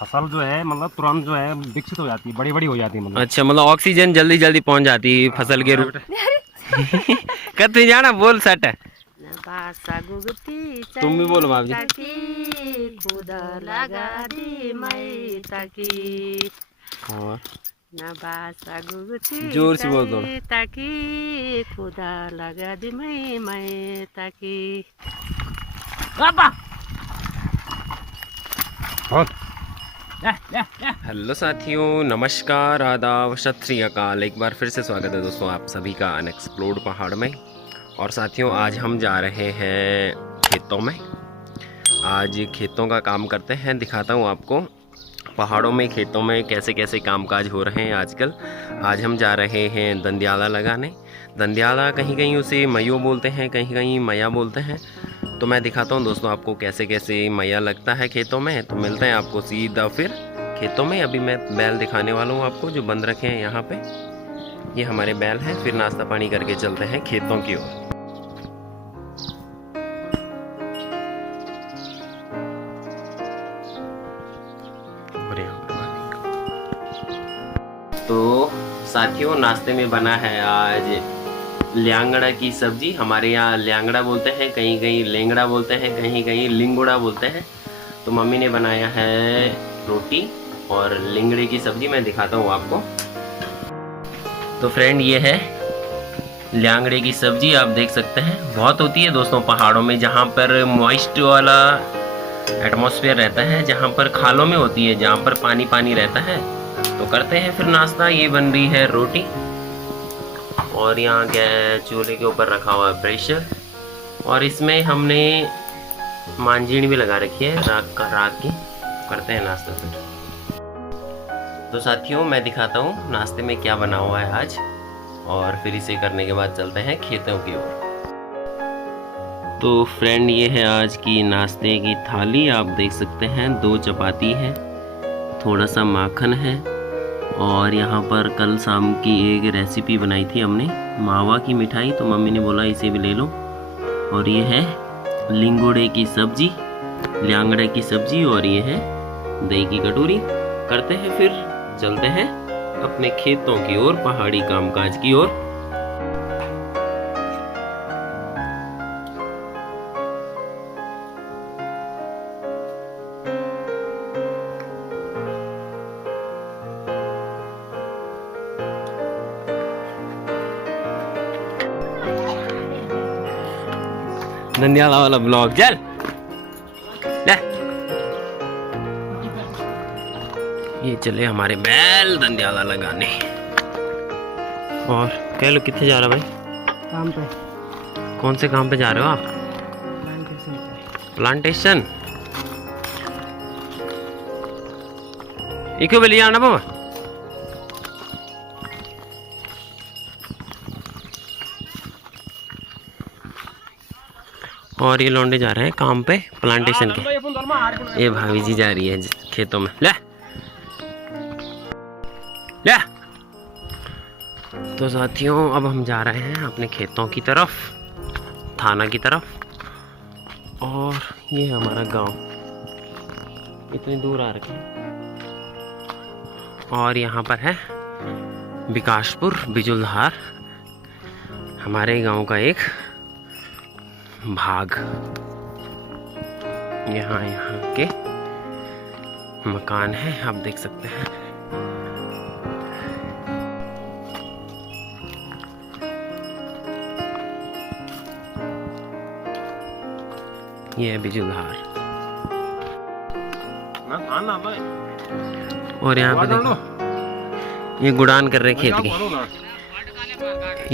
फसल जो है मतलब तुरंत जो है विकसित हो जाती है, बड़ी बड़ी हो जाती है मतलब। अच्छा, मतलब ऑक्सीजन जल्दी जल्दी पहुंच जाती है फसल के रूट। कत जाना बोल सट। तुम भी बोलो भाभी। खुद लगा दी मैं ताकि और न बासा गुगती जोर से बोल दो। ताकि खुदा लगा दी मैं ताकि। हेलो साथियों, नमस्कार, आदाब, सत श्री अकाल। एक बार फिर से स्वागत है दोस्तों आप सभी का अनएक्सप्लोर्ड पहाड़ में। और साथियों आज हम जा रहे हैं खेतों में। आज खेतों का काम करते हैं, दिखाता हूँ आपको पहाड़ों में खेतों में कैसे कैसे कामकाज हो रहे हैं आजकल। आज हम जा रहे हैं दंदियाला लगाने। दंदियाला कहीं कहीं उसे मयो बोलते हैं, कहीं कहीं मया बोलते हैं। तो मैं दिखाता हूँ दोस्तों आपको कैसे कैसे मया लगता है खेतों में। तो मिलते हैं आपको सीधा फिर खेतों में। अभी मैं बैल दिखाने वाला हूँ आपको जो बंद रखे हैं यहाँ पे। ये हमारे बैल हैं। फिर नाश्ता पानी करके चलते हैं खेतों की ओर। तो साथियों नाश्ते में बना है आज ल्यांगड़ा की सब्जी। हमारे यहाँ ल्यांगड़ा बोलते हैं, कहीं कहीं लेंगड़ा बोलते हैं, कहीं कहीं लिंगुड़ा बोलते हैं। तो मम्मी ने बनाया है रोटी और लिंगड़े की सब्जी। मैं दिखाता हूँ आपको। तो फ्रेंड ये है ल्यांगड़े की सब्जी। आप देख सकते हैं बहुत होती है दोस्तों पहाड़ों में, जहाँ पर मॉइस्ट वाला एटमॉस्फेयर रहता है, जहाँ पर खालों में होती है, जहाँ पर पानी पानी रहता है। तो करते हैं फिर नाश्ता। ये बन रही है रोटी और यहाँ क्या चूल्हे के ऊपर रखा हुआ है प्रेशर। और इसमें हमने मांझीण भी लगा रखी है राख की। करते हैं नाश्ता फिर। तो साथियों मैं दिखाता हूँ नाश्ते में क्या बना हुआ है आज, और फिर इसे करने के बाद चलते हैं खेतों की ओर। तो फ्रेंड ये है आज की नाश्ते की थाली। आप देख सकते हैं 2 चपाती है, थोड़ा सा माखन है, और यहाँ पर कल शाम की एक रेसिपी बनाई थी हमने मावा की मिठाई, तो मम्मी ने बोला इसे भी ले लो। और ये है लिंगोड़े की सब्जी, ल्यांगड़े की सब्जी, और ये है दही की कटोरी। करते हैं फिर चलते हैं अपने खेतों की ओर, पहाड़ी कामकाज की ओर। दंदियाला वाला ब्लॉग चल ले। ये चले हमारे बैल दंदियाला लगाने। और कह लो कितने जा रहा भाई? काम पे। कौन से काम पे जा रहे हो आप? प्लांटेशन। इको ले जाना बाबा। और ये लौंडे जा रहे हैं काम पे प्लांटेशन के। ये भाभी जी जा रही है खेतों में। ले ले। तो साथियों अब हम जा रहे हैं अपने खेतों की तरफ, थाना की तरफ। और ये हमारा गांव इतनी दूर आ रखे हैं। और यहाँ पर है विकासपुर बिजुलधार, हमारे गांव का एक भाग। यहाँ के मकान है, आप देख सकते हैं। ये है बिजुलधार। और यहाँ पे देखो ये गुड़ान कर रहे खेत की।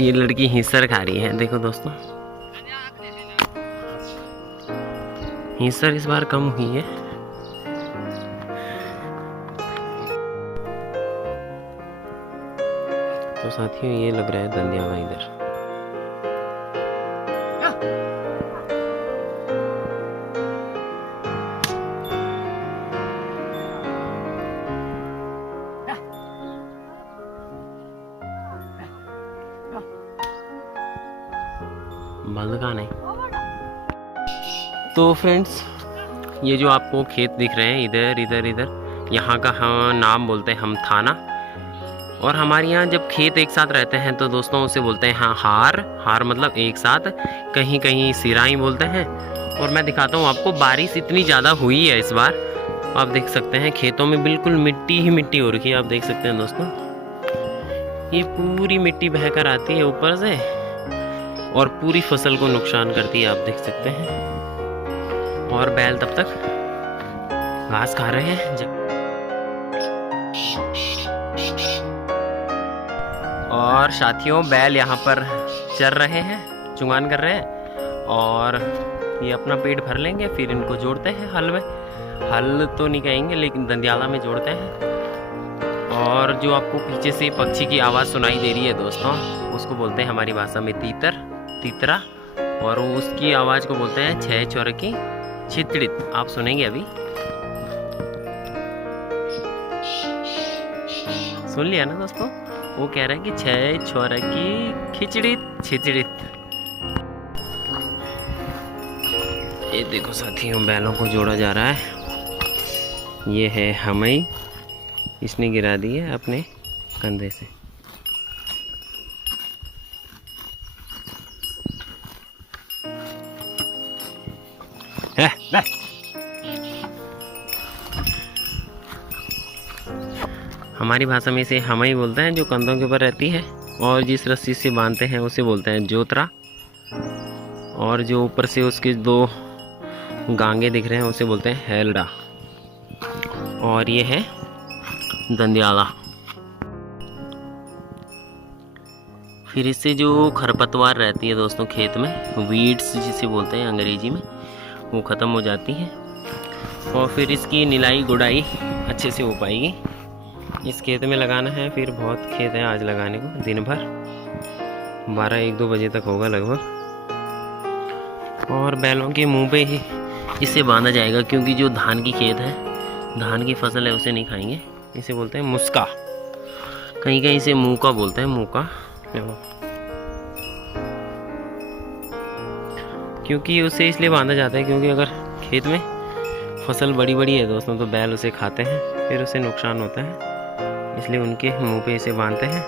ये लड़की हिस्सर खा रही है, देखो दोस्तों हिस्सर इस बार कम हुई है। तो साथियों ये लग रहा है दंदियाला इधर। बंद का नहीं। तो फ्रेंड्स ये जो आपको खेत दिख रहे हैं इधर इधर इधर, यहाँ का नाम बोलते हैं हम थाना। और हमारे यहाँ जब खेत एक साथ रहते हैं तो दोस्तों उसे बोलते हैं हाँ हार। हार मतलब एक साथ, कहीं कहीं सिराई बोलते हैं। और मैं दिखाता हूँ आपको, बारिश इतनी ज़्यादा हुई है इस बार, आप देख सकते हैं खेतों में बिल्कुल मिट्टी ही मिट्टी हो रखी है। आप देख सकते हैं दोस्तों, ये पूरी मिट्टी बहकर आती है ऊपर से और पूरी फसल को नुकसान करती है, आप देख सकते हैं। और बैल तब तक घास खा रहे हैं। और साथियों बैल यहाँ पर चर रहे हैं, चुंगान कर रहे हैं और ये अपना पेट भर लेंगे, फिर इनको जोड़ते हैं हल में। हल तो नहीं कहेंगे लेकिन दंदियाला में जोड़ते हैं। और जो आपको पीछे से पक्षी की आवाज़ सुनाई दे रही है दोस्तों, उसको बोलते हैं हमारी भाषा में तीतरा। और उसकी आवाज़ को बोलते हैं छह चौर की छितड़ित। आप सुनेंगे अभी, सुन लिया ना दोस्तों। वो कह रहा है कि छह छोर की छिचड़ित। ये देखो साथियों, बैलों को जोड़ा जा रहा है। ये है हमई, इसने गिरा दी है अपने कंधे से। हमारी भाषा में इसे हमई बोलते हैं, जो कंधों के ऊपर रहती है। और जिस रस्सी से बांधते हैं उसे बोलते हैं जोतरा। और जो ऊपर से उसके दो गांगे दिख रहे हैं उसे बोलते हैं हेलड़ा। और ये है दंदियाला। फिर इससे जो खरपतवार रहती है दोस्तों खेत में, वीड्स जिसे बोलते हैं अंग्रेजी में, वो ख़त्म हो जाती है। और फिर इसकी निलाई गुड़ाई अच्छे से हो पाएगी। इस खेत में लगाना है, फिर बहुत खेत है आज लगाने को, दिन भर 12-1-2 बजे तक होगा लगभग। और बैलों के मुंह पे ही इसे बांधा जाएगा, क्योंकि जो धान की खेत है, धान की फसल है, उसे नहीं खाएंगे। इसे बोलते हैं मुस्का, कहीं कहीं इसे मूका बोलते हैं, मूका। क्योंकि उसे इसलिए बांधा जाता है क्योंकि अगर खेत में फसल बड़ी बड़ी है दोस्तों तो बैल उसे खाते हैं, फिर उसे नुकसान होता है, इसलिए उनके मुंह पे इसे बांधते हैं।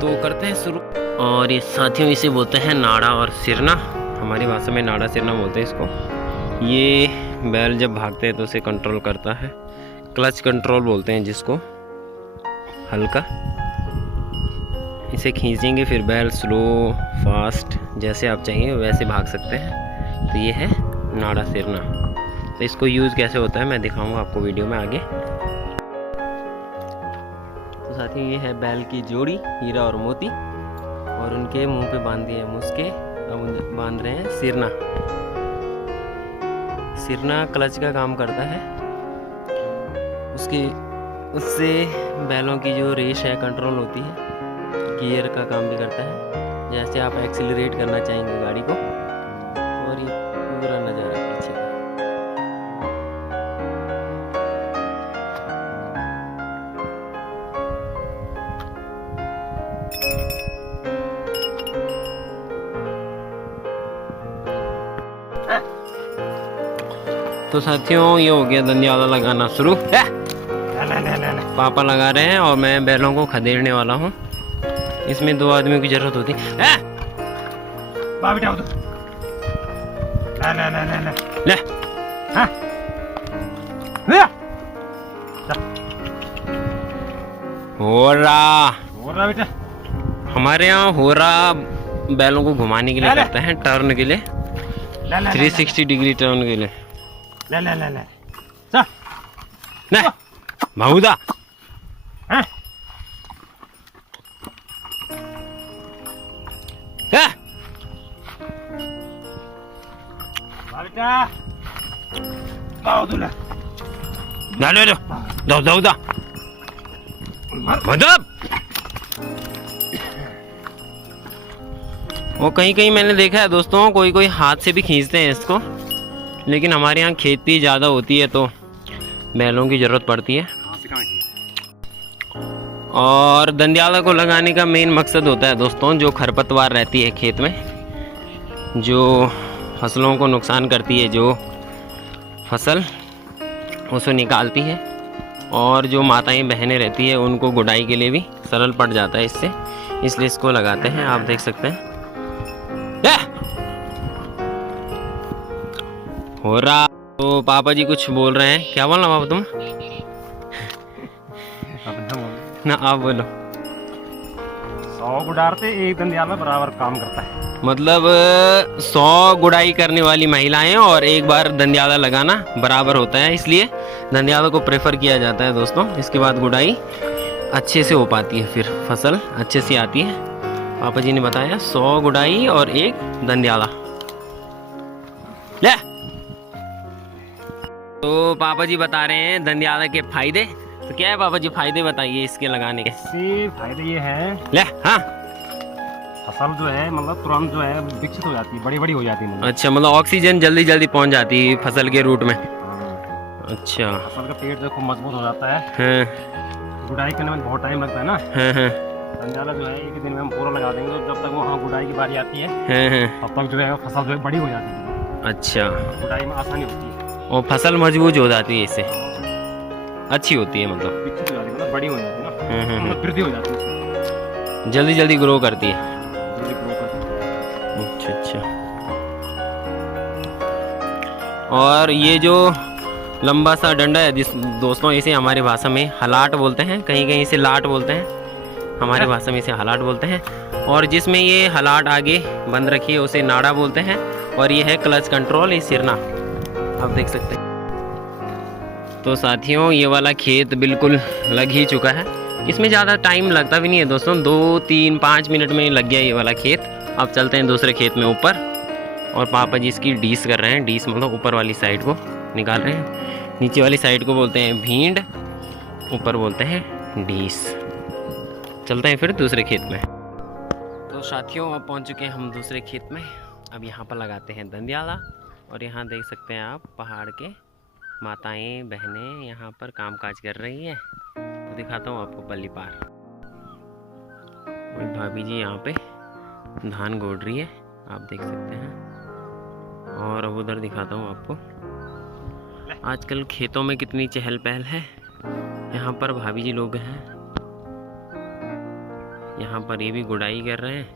तो करते हैं शुरू। और ये साथियों इसे बोलते हैं नाड़ा और सिरना। हमारी भाषा में नाड़ा सिरना बोलते हैं इसको। ये बैल जब भागते हैं तो उसे कंट्रोल करता है, क्लच कंट्रोल बोलते हैं जिसको, हल्का। इसे खींचेंगे फिर बैल स्लो फास्ट जैसे आप चाहिए वैसे भाग सकते हैं। तो ये है नाड़ा सिरना। तो इसको यूज़ कैसे होता है मैं दिखाऊंगा आपको वीडियो में आगे। तो साथियों ये है बैल की जोड़ी, हीरा और मोती, और उनके मुंह पे बांध दिए मुस्के। अब बांध रहे हैं सिरना। सिरना क्लच का काम करता है, उससे बैलों की जो रेस है कंट्रोल होती है, गियर का काम भी करता है। जैसे आप एक्सीलरेट करना चाहेंगे गाड़ी को, और ये पूरा नज़ारा पीछे का। तो साथियों ये हो गया दंदियाला लगाना शुरू। पापा लगा रहे हैं और मैं बैलों को खदेड़ने वाला हूँ। इसमें 2 आदमियों की जरूरत होती है। हो रहा बेटा, हमारे यहाँ हो रहा बैलों को घुमाने के लिए करते हैं, टर्न के लिए, 360 डिग्री टर्न के लिए। बहुदा वो कहीं कहीं मैंने देखा है दोस्तों, कोई कोई हाथ से भी खींचते हैं इसको, लेकिन हमारे यहाँ खेती ज़्यादा होती है तो बैलों की ज़रूरत पड़ती है। और दंदियाला को लगाने का मेन मकसद होता है दोस्तों, जो खरपतवार रहती है खेत में, जो फसलों को नुकसान करती है, जो फसल उसे निकालती है, और जो माताएं बहनें रहती है उनको गुडाई के लिए भी सरल पड़ जाता है इससे, इसलिए इसको लगाते हैं। आप देख सकते हैं हो रहा। तो पापा जी कुछ बोल रहे हैं, क्या बोलना पापा तुम? ना आप बोलो। 100 गुडारते एक दंदियाला बराबर काम करता है। मतलब 100 गुड़ाई करने वाली महिलाएं और एक बार दंदियाला लगाना बराबर होता है, इसलिए दंदियाला को प्रेफर किया जाता है दोस्तों। इसके बाद गुड़ाई अच्छे से हो पाती है, फिर फसल अच्छे से आती है। पापा जी ने बताया 100 गुड़ाई और एक दंदियाला। ले तो पापा जी बता रहे हैं दंदियाला के फायदे। तो क्या है पापा जी फायदे बताइए इसके लगाने के। इससे फायदे ये हैं, ले हाँ, फसल जो है मतलब तुरंत जो है विकसित हो जाती है, बड़ी बड़ी हो जाती है। अच्छा, मतलब ऑक्सीजन जल्दी जल्दी पहुंच जाती है फसल के रूट में। अच्छा, फसल का पेड़ जो खूब मजबूत हो जाता है। हाँ गुड़ाई करने में बहुत टाइम लगता है ना। हाँ हाँ दंदियाला जो है एक ही दिन में हम पूरा लगा देंगे, तो जब तक वहाँ गुड़ाई की बारी आती है हाँ तब तक जो है फसल जो है बड़ी हो जाती है। अच्छा, गुड़ाई में आसानी होती है और फसल मजबूत हो जाती है, इससे अच्छी होती है, मतलब विकसित हो जाती है, मतलब बड़ी हो जाती है ना, मतलब वृद्धि हो जाती है, जल्दी जल्दी ग्रो करती है। जल्दी ग्रो करती है। अच्छा अच्छा, और ये जो लंबा सा डंडा है जिस दोस्तों, इसे हमारी भाषा में हलाट बोलते हैं, कहीं कहीं इसे लाट बोलते हैं, हमारी भाषा में इसे हलाट बोलते हैं। और जिसमें ये हलाट आगे बंद रखी है उसे नाड़ा बोलते हैं। और ये है क्लच कंट्रोल, ये सिरना, आप देख सकते हैं। तो साथियों ये वाला खेत बिल्कुल लग ही चुका है, इसमें ज़्यादा टाइम लगता भी नहीं है दोस्तों, 2 3 5 मिनट में लग गया ये वाला खेत। अब चलते हैं दूसरे खेत में ऊपर, और पापा जी इसकी डीस कर रहे हैं। डीस मतलब ऊपर वाली साइड को निकाल रहे हैं, नीचे वाली साइड को बोलते हैं भींड, ऊपर बोलते हैं डीस। चलते हैं फिर दूसरे खेत में। तो साथियों अब पहुंच चुके हैं हम दूसरे खेत में। अब यहाँ पर लगाते हैं दंदियाला, और यहाँ देख सकते हैं आप पहाड़ के माताएं बहनें यहाँ पर कामकाज कर रही है। तो दिखाता हूँ आपको पल्ली पार, और भाभी जी यहाँ पे धान गोड़ रही है, आप देख सकते हैं। और अब उधर दिखाता हूँ आपको, आजकल खेतों में कितनी चहल पहल है। यहाँ पर भाभी जी लोग हैं, यहाँ पर ये भी गुड़ाई कर रहे हैं,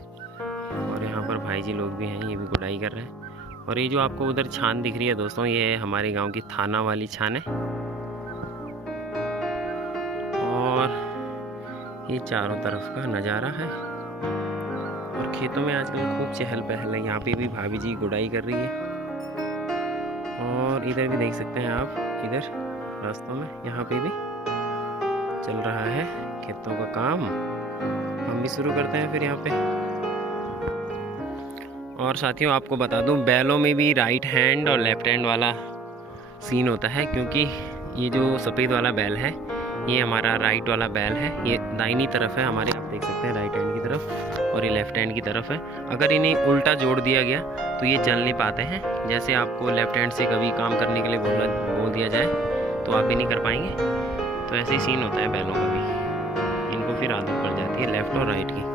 और यहाँ पर भाई जी लोग भी हैं, ये भी गुड़ाई कर रहे हैं। और ये जो आपको उधर छान दिख रही है दोस्तों, ये हमारे गांव की थाना वाली छान है। और ये चारों तरफ का नज़ारा है, और खेतों में आजकल खूब चहल पहल है। यहाँ पे भी भाभी जी गुड़ाई कर रही है, और इधर भी देख सकते हैं आप, इधर रास्तों में यहाँ पे भी चल रहा है खेतों का काम। हम भी शुरू करते हैं फिर यहाँ पे। और साथियों आपको बता दूं, बैलों में भी राइट हैंड और लेफ्ट हैंड वाला सीन होता है, क्योंकि ये जो सफ़ेद वाला बैल है ये हमारा राइट वाला बैल है, ये दाहिनी तरफ है हमारे, आप देख सकते हैं राइट हैंड की तरफ, और ये लेफ्ट हैंड की तरफ है। अगर इन्हें उल्टा जोड़ दिया गया तो ये चल नहीं पाते हैं। जैसे आपको लेफ्ट हैंड से कभी काम करने के लिए बोल दिया जाए तो आप भी नहीं कर पाएंगे, तो ऐसे ही सीन होता है बैलों का भी, इनको फिर आदत पड़ जाती है लेफ्ट और राइट की।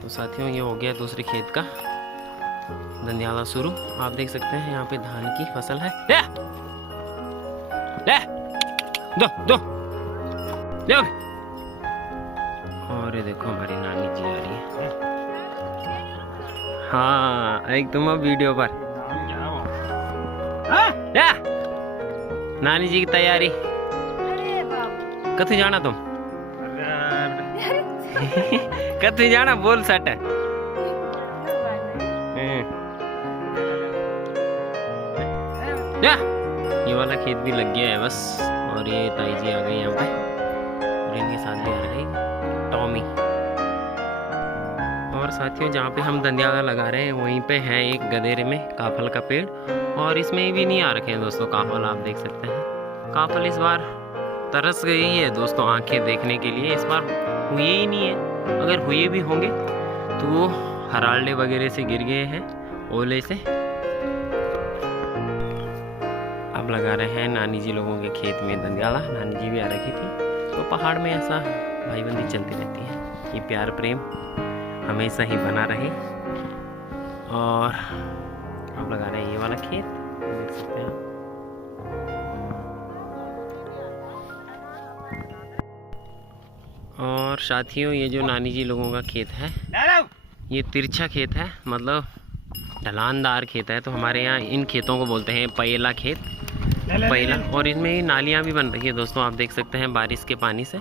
तो साथियों ये हो गया दूसरे खेत का दंदियाला शुरू। आप देख सकते हैं यहाँ पे धान की फसल है। ले! ले! दो दो दो। और ये देखो हमारी नानी जी आ रही है। हाँ एक तुम अब वीडियो पर ले! नानी जी की तैयारी। कथे जाना तुम? कथे जाना बोल सट। ये वाला खेत भी लग गया है बस, और ये ताई जी आ गई यहाँ पे, और इनके साथ भी आ रही टॉमी। और साथियों जहाँ पे हम दंदियाला लगा रहे हैं वहीं पे है एक गदेरे में काफल का पेड़, और इसमें भी नहीं आ रखे हैं दोस्तों काफल, आप देख सकते हैं। काफल इस बार तरस गई है दोस्तों आंखें देखने के लिए, इस बार हुए ही नहीं है। अगर हुए भी होंगे तो वो हराल्डे वगैरह से गिर गए हैं ओले से। अब लगा रहे हैं नानी जी लोगों के खेत में दंदियाला, नानी जी भी आ रखी थी। तो पहाड़ में ऐसा भाईबंदी चलती रहती है, ये प्यार प्रेम हमेशा ही बना रहे। और अब लगा रहे हैं ये वाला खेत, देख सकते हैं आप। और साथियों ये जो नानी जी लोगों का खेत है ये तिरछा खेत है, मतलब ढलानदार खेत है। तो हमारे यहाँ इन खेतों को बोलते हैं पयला खेत, पयला। और इनमें नालियाँ भी बन रही है दोस्तों, आप देख सकते हैं बारिश के पानी से।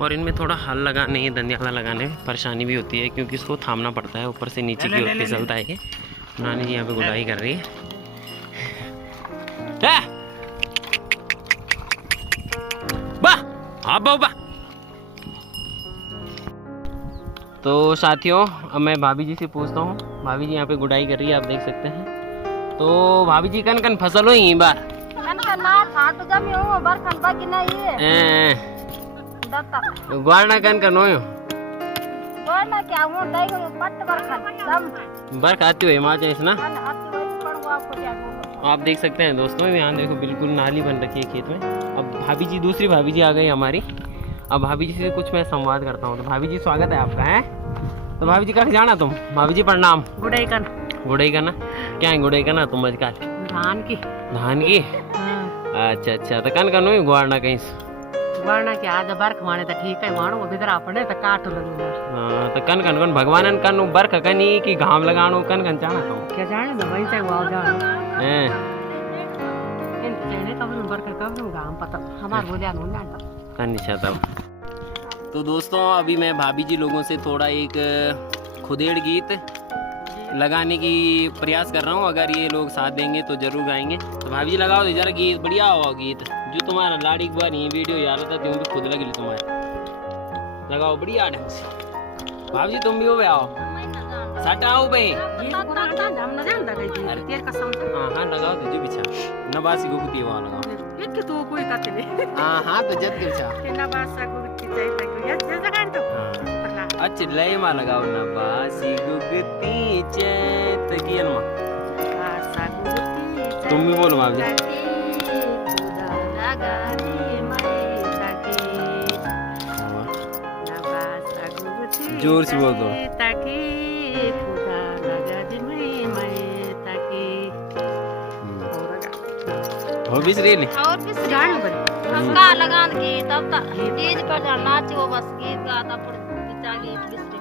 और इनमें थोड़ा हल लगाने, ये दंदियाला लगाने में परेशानी भी होती है क्योंकि इसको थामना पड़ता है, ऊपर से नीचे की ओर फिसलता है ये। नानी जी यहाँ पे गुड़ाई कर रही है। वाह हाँ बाबा। तो साथियों अब मैं भाभी जी से पूछता हूँ, भाभी जी यहाँ पे गुड़ाई कर रही है, आप देख सकते हैं। तो भाभी जी कन कन फसल हुई बार? गुआरना कन कन हो बर खाती हुई माँ चाहिए ना। आप देख सकते हैं दोस्तों, यहाँ देखो बिल्कुल नाली बन रखी है खेत में। अब भाभी जी, दूसरी भाभी जी आ गई हमारी। अब भाभी जी से कुछ मैं संवाद करता हूँ। तो भाभी जी स्वागत है आपका। है तो भाभी जी कहाँ जाना तुम? भाभी जी प्रणाम। गुड़ाई करना। गुड़ाई करना क्या है? गुड़ाई करना तुम आजकल धान की। धान की? अच्छा अच्छा। तो कन कन हुई गुआरना कहीं गुआरना की आज बरख माने तो ठीक है, मानो बिदर आपने तो काट लगूंगा। हाँ तो कन कन कन भगवान कन बरख कनी की घाम लगानो कन कन चाहना तुम? क्या जाने ना वहीं से वाव जानो हैं इन चेने कब बरख कब घाम पता हमार बोलिया नो जानता कनिशा तब। तो दोस्तों अभी मैं भाभी जी लोगों से थोड़ा एक खुदेड़ गीत लगाने की प्रयास कर रहा हूँ। अगर ये लोग साथ देंगे तो जरूर गाएंगे। तो भाभी जी लगाओ जरा गीत, बढ़िया हुआ गीत जो तुम्हारा लाड़ी बार ये वीडियो यार था तुम भी खुद लगी तुम्हारे। लगाओ बढ़िया ढंग से। भाभी जी तुम भी हो आओ सट आओ भाई। हम न जानता कहीं तेरे का समझ। हाँ लगाओ तो जो बिछा नबासी गुगती वहाँ लगाओ। एक तो कोई काते नहीं। हाँ तो जद के बिछा नबासा गुगती चाहिए तो ये जगह तो अच्छा लय मा लगाओ नबासी गुगती चैत की अनमा। तुम भी बोलो भाभी जोर से बोल दो। और भी रियली और भी गाना का लगान की तब तक डीज पर नाचो बस गीत गाता पर गीत बिसरे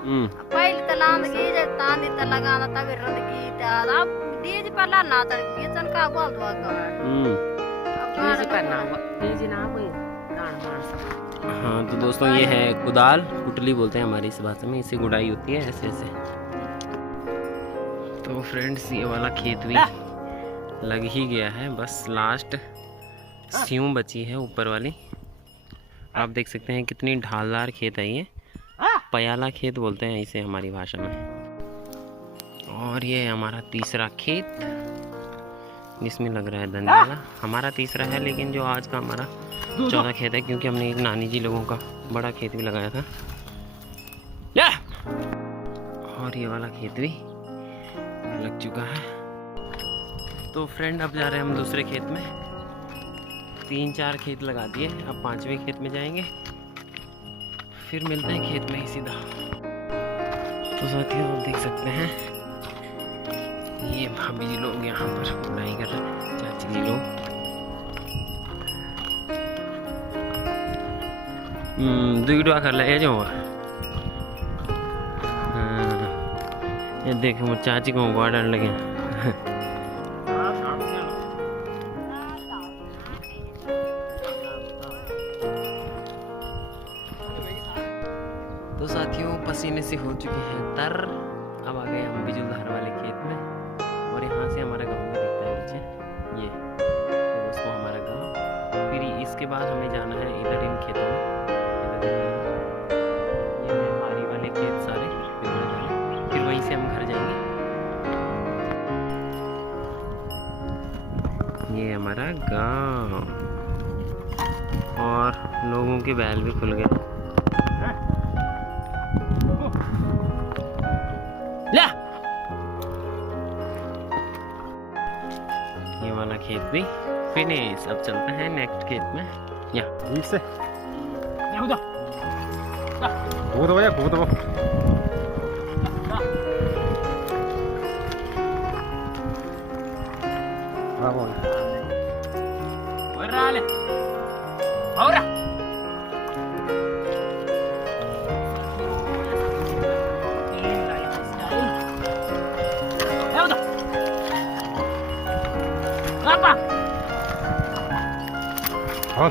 पहले तलांद गीत तांदी त लगाना तब रंद गीत अब डीज पर ला नाच गीतन का बोल दो डीज पर ना डीज ना कोई गाना मान सब। हाँ तो दोस्तों ये है कुदाल, कुटली बोलते हैं हमारी इस भाषा में, इससे गुड़ाई होती है ऐसे ऐसे। तो फ्रेंड्स ये वाला खेत भी लग ही गया है, बस लास्ट स्यूं बची है ऊपर वाली। आप देख सकते हैं कितनी ढालदार खेत है ये, पयाला खेत बोलते हैं इसे हमारी भाषा में। और ये हमारा तीसरा खेत जिसमें लग रहा है धनिया। हमारा तीसरा है लेकिन जो आज का हमारा चौथा खेत है क्योंकि हमने एक नानी जी लोगों का बड़ा खेत भी लगाया था। और ये वाला खेत भी लग चुका है। तो फ्रेंड अब जा रहे हैं हम दूसरे खेत में। 3-4 खेत लगा दिए, अब 5वें खेत में जाएंगे, फिर मिलते हैं खेत में ही सीधा। तो साथियों आप देख सकते हैं ये भाभी जी लोग यहाँ पर बुनाई कर रहे हैं, चाची जी लोग। दुईडा कर ले जो ये देखो चाची को गार्डन लगे। तो साथियों पसीने से हो चुके हैं तर। अब आ गए हम बिजुलधार वाले खेत में और यहाँ से हमारा गाँव भी दिखता है नीचे। ये दोस्तों हमारा गाँव। फिर इसके बाद हमें जाना है इधर इन खेतों में। ये है पारी वाले खेत सारे, फिर वहीं से हम घर जाएंगे। ये हमारा गाँव और लोगों के बैल भी खुल गए। ये वाला खेत भी फिनिश। अब चलते हैं नेक्स्ट खेत में। यहाँ से घूम दो भैया, घूम दो। तो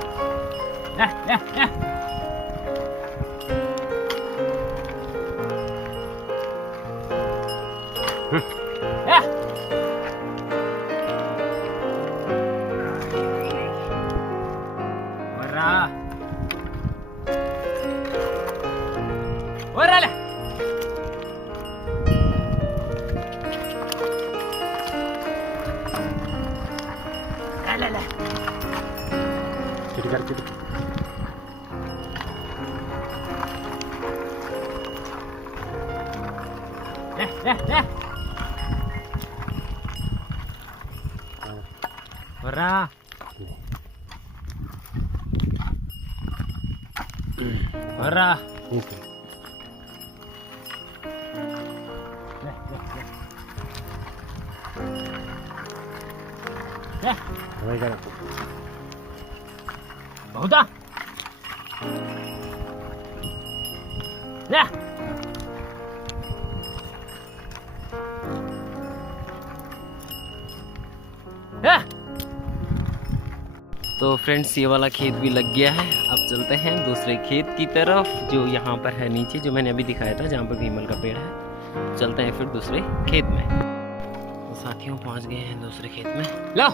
फ्रेंड्स ये वाला खेत भी लग गया है। अब चलते हैं दूसरे खेत की तरफ जो यहाँ पर है नीचे, जो मैंने अभी दिखाया था जहाँ पर भीमल का पेड़ है। चलते हैं फिर दूसरे खेत में। तो साथियों पहुँच गए हैं दूसरे खेत में। लो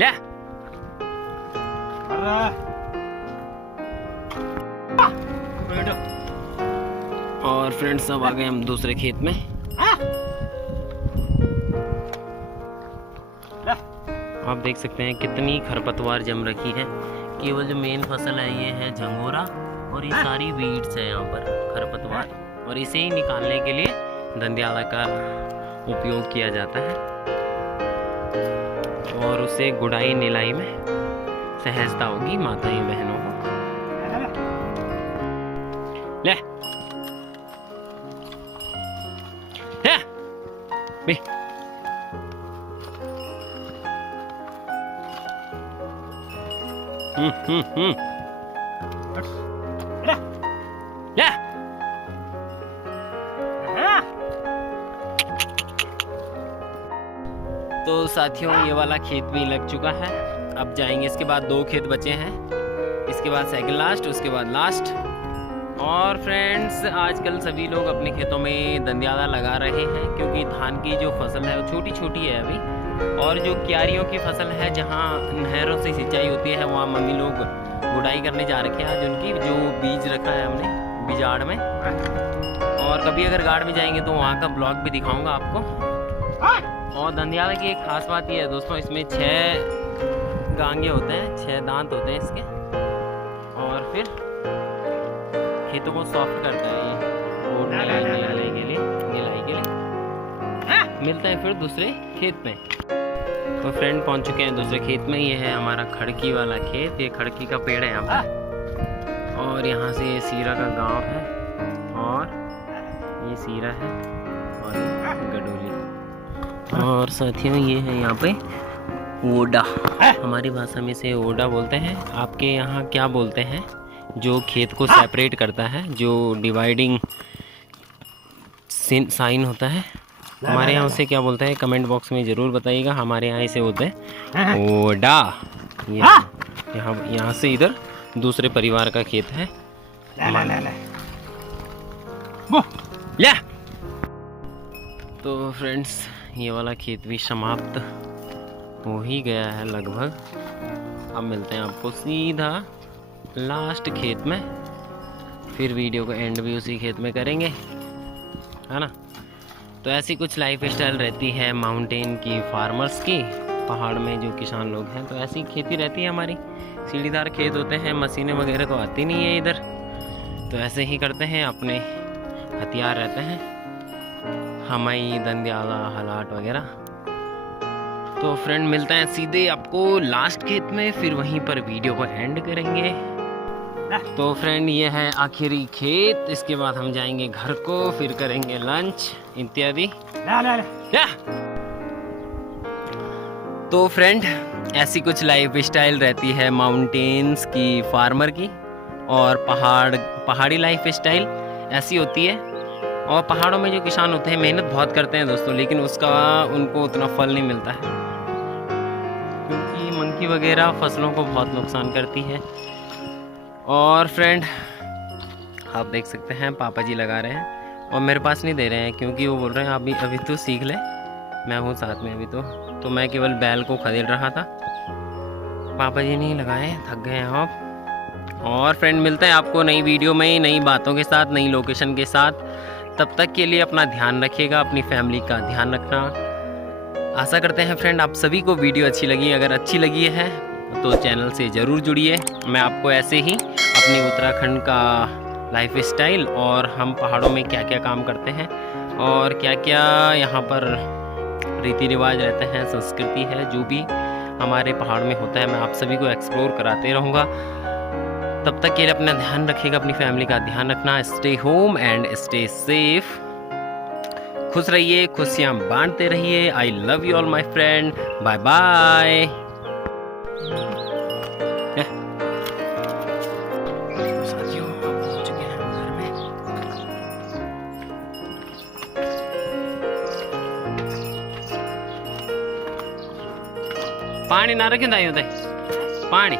ले और फ्रेंड्स अब आ गए हम दूसरे खेत में। आप देख सकते हैं कितनी खरपतवार जम रखी है। केवल जो मेन फसल है ये है झंगोरा और ये सारी वीड्स है यहाँ पर खरपतवार, और इसे ही निकालने के लिए दंदियाला का उपयोग किया जाता है और उसे गुड़ाई निलाई में सहजता होगी माताएं बहनों को। ले ले तो साथियों ये वाला खेत भी लग चुका है। अब जाएंगे, इसके बाद 2 खेत बचे हैं, इसके बाद सेकंड लास्ट, उसके बाद लास्ट। और फ्रेंड्स आजकल सभी लोग अपने खेतों में दंदियाला लगा रहे हैं क्योंकि धान की जो फसल है वो छोटी छोटी है अभी, और जो क्यारियों की फसल है जहाँ नहरों से सिंचाई होती है वहाँ मम्मी लोग गुड़ाई करने जा रखे हैं आज उनकी, जो बीज रखा है हमने बिजाड़ में। और कभी अगर गाड़ में जाएंगे तो वहाँ का ब्लॉग भी दिखाऊंगा आपको। और दंदियाला की एक खास बात ये है दोस्तों, इसमें 6 गांगे होते हैं, 6 दांत होते हैं इसके, और फिर खेतों को सॉफ्ट करता है ये और निलाई के लिए। मिलता है फिर दूसरे खेत में। तो फ्रेंड पहुंच चुके हैं दूसरे खेत में। ये है हमारा खड़की वाला खेत, ये खड़की का पेड़ है यहाँ पर, और यहाँ से ये सीरा का गांव है, और ये सीरा है, और ये गडोली। और साथियों ये है यहाँ पे ओडा, हमारी भाषा में से ओडा बोलते हैं। आपके यहाँ क्या बोलते हैं? जो खेत को सेपरेट करता है, जो डिवाइडिंग साइन होता है, हमारे यहाँ उसे क्या बोलते हैं कमेंट बॉक्स में ज़रूर बताइएगा। हमारे यहाँ इसे बोलते हैं ओडा। यहाँ से इधर दूसरे परिवार का खेत है। ले तो फ्रेंड्स ये वाला खेत भी समाप्त हो ही गया है लगभग। अब मिलते हैं आपको सीधा लास्ट खेत में, फिर वीडियो का एंड भी उसी खेत में करेंगे, है ना। तो ऐसी कुछ लाइफ स्टाइल रहती है माउंटेन की फार्मर्स की, पहाड़ में जो किसान लोग हैं। तो ऐसी खेती रहती है हमारी, सीढ़ीदार खेत होते हैं, मशीनें वगैरह तो आती नहीं है इधर, तो ऐसे ही करते हैं, अपने हथियार रहते हैं, हमई, दंदियाला, हलाट वगैरह। तो फ्रेंड मिलते हैं सीधे आपको लास्ट खेत में, फिर वहीं पर वीडियो को एंड करेंगे। तो फ्रेंड ये है आखिरी खेत, इसके बाद हम जाएंगे घर को, फिर करेंगे लंच इत्यादि। तो फ्रेंड ऐसी कुछ लाइफ स्टाइल रहती है माउंटेन्स की फार्मर की, और पहाड़ी लाइफ स्टाइल ऐसी होती है। और पहाड़ों में जो किसान होते हैं मेहनत बहुत करते हैं दोस्तों, लेकिन उसका उनको उतना फल नहीं मिलता है। क्योंकि मंकी वगैरह फसलों को बहुत नुकसान करती है। और फ्रेंड आप देख सकते हैं पापा जी लगा रहे हैं और मेरे पास नहीं दे रहे हैं, क्योंकि वो बोल रहे हैं अभी तो सीख ले, मैं हूँ साथ में अभी तो मैं केवल बैल को खदेड़ रहा था। पापा जी नहीं लगाए, थक गए हैं आप। और फ्रेंड मिलते हैं आपको नई वीडियो में, नई बातों के साथ, नई लोकेशन के साथ। तब तक के लिए अपना ध्यान रखिएगा, अपनी फैमिली का ध्यान रखना। आशा करते हैं फ्रेंड आप सभी को वीडियो अच्छी लगी। अगर अच्छी लगी है तो चैनल से ज़रूर जुड़िए। मैं आपको ऐसे ही अपनी उत्तराखंड का लाइफ स्टाइल और हम पहाड़ों में क्या क्या काम करते हैं और क्या क्या यहाँ पर रीति रिवाज रहते हैं, संस्कृति है, जो भी हमारे पहाड़ में होता है, मैं आप सभी को एक्सप्लोर कराते रहूँगा। तब तक के लिए अपना ध्यान रखिएगा, अपनी फैमिली का ध्यान रखना। Stay home and stay safe. खुश रहिए, खुशियाँ बांटते रहिए। I love you all my friend. Bye bye. साथियों आप पहुंच चुके हैं घर में। पानी ना रखें दाई पानी